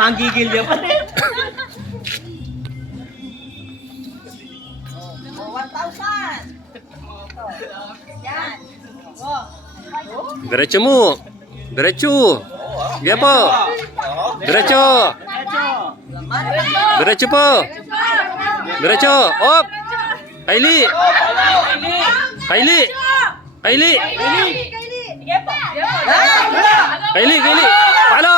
Manggigil niya pa rin. 1,000. Yan. Diretso mo. Diretso. Sige po. Diretso. Diretso po. Diretso. Op. Kylie. Kylie. Kylie. Kylie. Kylie. Palo.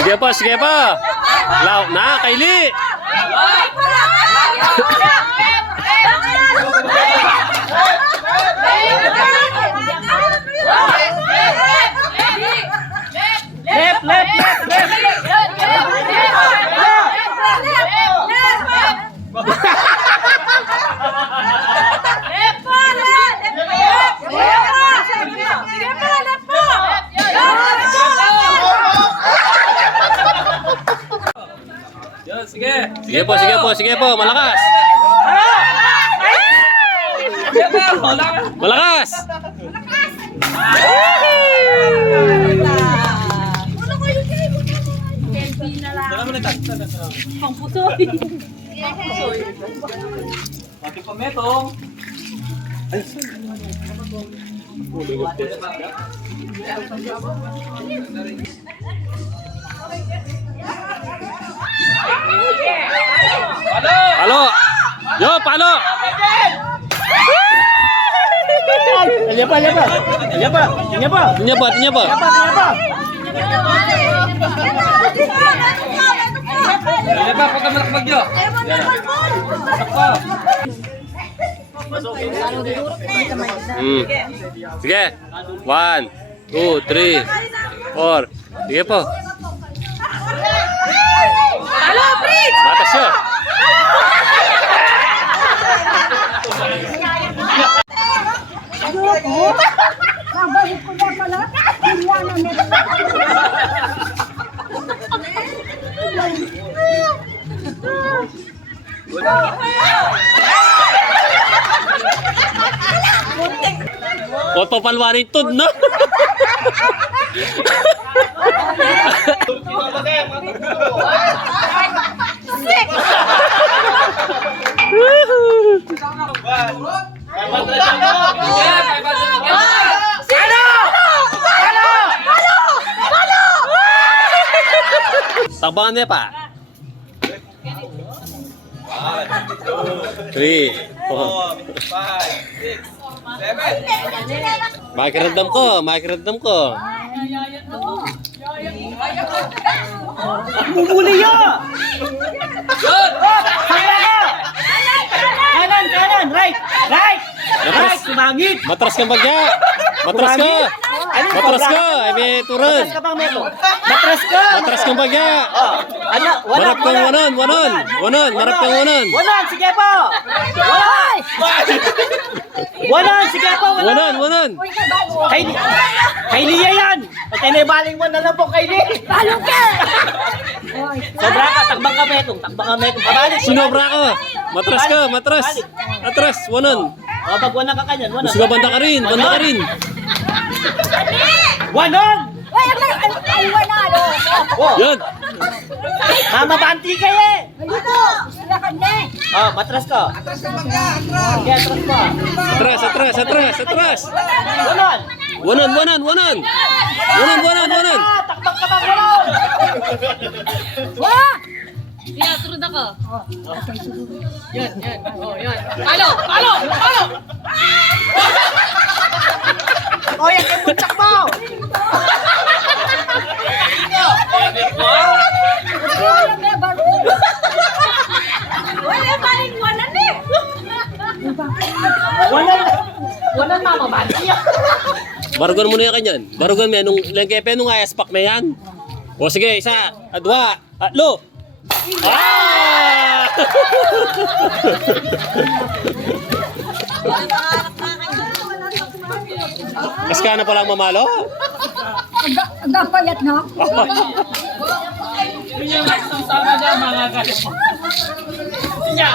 Sige po, sige po. Law na, Kylie. Sige po, sige po, sige po, malakas. Malakas. Pati pa metong. Palo. Yo, palo. Alya pa, alya pa. Alya pa, alya pa. Tinya pa, tinya pa. Alya pa. Alya pa, huwag ka malakbag nyo. Sige. 1, 2, 3, 4. Sige po. Halo, Prince! Batas yun. Nabalik ko na pala. Wala na nito. O, papalwarin to, no? Takbangan niya pa. 1, 2, 3, 4, 5, 6, 7. Makikiramdam ko, makikiramdam ko. Mumuli yun! Kanan, kanan, right, right! Right, sumangit! Matras ka bagya! Matras ka! Matras ka! Ay, may turun! Matras ka bang meto? Matras ka! Matras ka bagya! Ano? Marap kang wanon! Wanon! Wanon! Marap kang wanon! Wanon, sige po! Wanon! Wanon, sige po! Wanon! Wanon! Kay Lia yan! At inibaling mo na lang po kay Lia! Balong ka! Sobra ka, takbang ka metong, takbang ka metong. Pabalik! Sinobra ka! Matras ka! Matras! Matras! Wanon! O, pag wanan ka kanyan, wanan. Gusto ka banda ka rin! Banda ka rin! Wanon! Ay, wala, no? Yan! Mama, banti ka eh! Ayuto! Silakan na eh! Oh, matras ka. Atras ka magka, atras. Okay, atras ka. Atras! Atras! Atras! Atras! Wanon! Wanon! Wanon! Wanon! Wanon! Wanon! Wanon! Takbang ka bang wanon! Wah! Yan, turun ako. Yan, yan. Oh, yan. Palo! Palo! Palo! O, yan kayo puntak mo! Wala paling wanan eh! Wanon mama, banti yan. Barugan mo na yan kanyan. Barugan mo yan. Nung lengkepe nung ayaspak na yan. O sige, isa, dua, tatlo. Ah! Mas ka na palang mamalo? Ang payat na. Yung sama niya, mga galit. Niya.